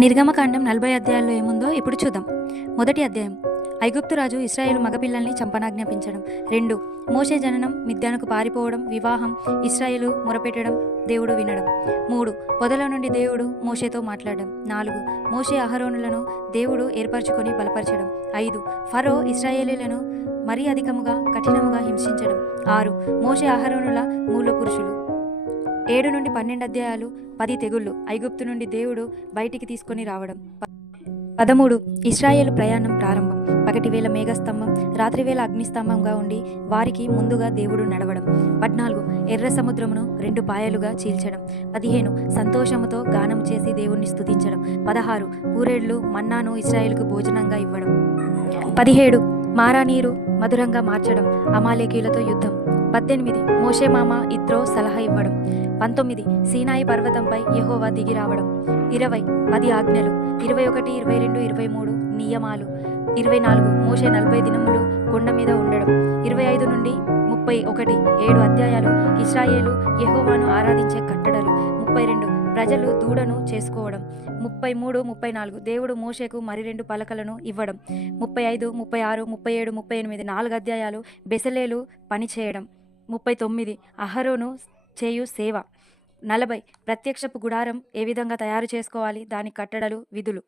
నిర్గమకాండం నలభై అధ్యాయాల్లో ఏముందో ఇప్పుడు చూద్దాం. మొదటి అధ్యాయం. ఐగుప్తు రాజు ఇస్రాయేలు మగపిల్లల్ని చంపనాజ్ఞాపించడం. రెండు. మోషే జననం మిద్యానకు పారిపోవడం వివాహం ఇస్రాయేలు మొరపెట్టడం దేవుడు వినడం. మూడు. పొదల నుండి దేవుడు మోషేతో మాట్లాడడం. నాలుగు. మోషే అహరోనులను దేవుడు ఏర్పరచుకొని బలపరచడం. ఐదు. ఫరో ఇస్రాయేలీలను మరీ అధికముగా కఠినముగా హింసించడం. ఆరు. మోషే అహరోనుల మూల పురుషులు ఏడు నుండి పన్నెండు అధ్యాయాలు పది తెగుళ్ళు ఐగుప్తు నుండి దేవుడు బయటికి తీసుకొని రావడం. పదమూడు ఇస్రాయేల్ ప్రయాణం ప్రారంభం. పగటివేళ మేఘస్తంభం రాత్రివేళ అగ్నిస్తంభంగా ఉండి వారికి ముందుగా దేవుడు నడవడం. పద్నాలుగు ఎర్ర సముద్రమును రెండు పాయలుగా చీల్చడం. పదిహేను సంతోషముతో గానం చేసి దేవుణ్ణి స్థుతించడం పదహారు పూరేళ్ళు మన్నాను ఇస్రాయేల్కు భోజనంగా ఇవ్వడం. పదిహేడు మారానీరు మధురంగా మార్చడం. అమాలేకీలతో యుద్ధం. పద్దెనిమిది మోషే మామ ఇత్రో సలహా ఇవ్వడం. పంతొమ్మిది సీనాయి పర్వతంపై యెహోవా దిగి రావడం. ఇరవై పది ఆజ్ఞలు. ఇరవై ఒకటి ఇరవై రెండు ఇరవై మూడు నియమాలు. ఇరవై నాలుగు మోషే నలభై దినములు కొండ మీద ఉండడం. ఇరవై ఐదు నుండి ముప్పై ఒకటి ఏడు అధ్యాయాలు ఇస్రాయేలు యెహోవాను ఆరాధించే కట్టడలు. ముప్పై రెండు ప్రజలు దూడను చేసుకోవడం. ముప్పై మూడు ముప్పై నాలుగు దేవుడు మోషేకు మరి రెండు పలకలను ఇవ్వడం. ముప్పై ఐదు ముప్పై ఆరు ముప్పై ఏడు ముప్పై ఎనిమిది నాలుగు అధ్యాయాలు బెసలేలు పనిచేయడం. ముప్పై తొమ్మిది అహరోను చేయు సేవ. నలభై. ప్రత్యక్షపు గుడారం ఏ విధంగా తయారు చేసుకోవాలి? దాని కట్టడలు విధులు.